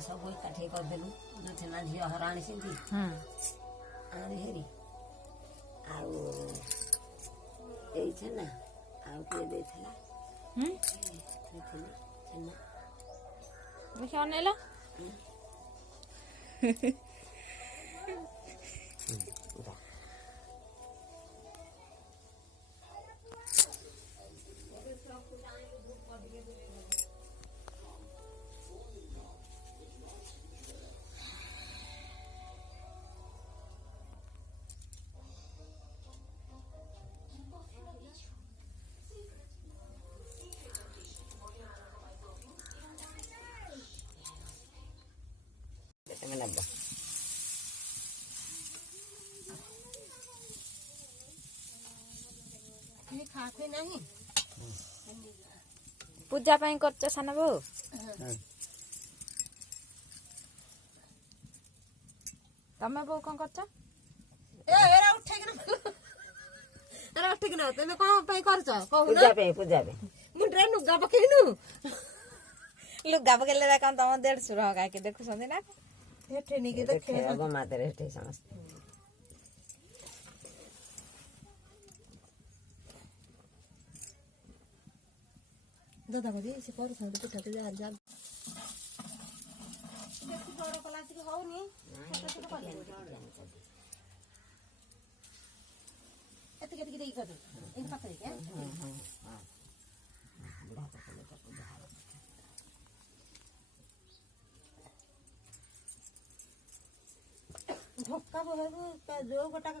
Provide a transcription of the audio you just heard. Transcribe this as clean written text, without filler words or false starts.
सब इकट्ठे करदेलु छेना झी हर आनी आनी हेरी आई छेना किए देला छेना मुझे अनेला खाते नहीं पूजा पाई करछ साना बो तमे बो कोन करछ एरा उठे कि ना तमे कोन पई करछ कहू पूजा पे मुंडरे नुगा पकेनु लुगा पकेले रा काम तम 150 होगा के देखु संदे ना हेठे नी के देखे अब माते हेठे समस्त दादा बजे से कर संदे पिठा तो जा जा देखि बड़ कलासी के होनी छोटा छोटा कर एते के देई कर इन पकड़ के धक्का बहबो जो गोटा का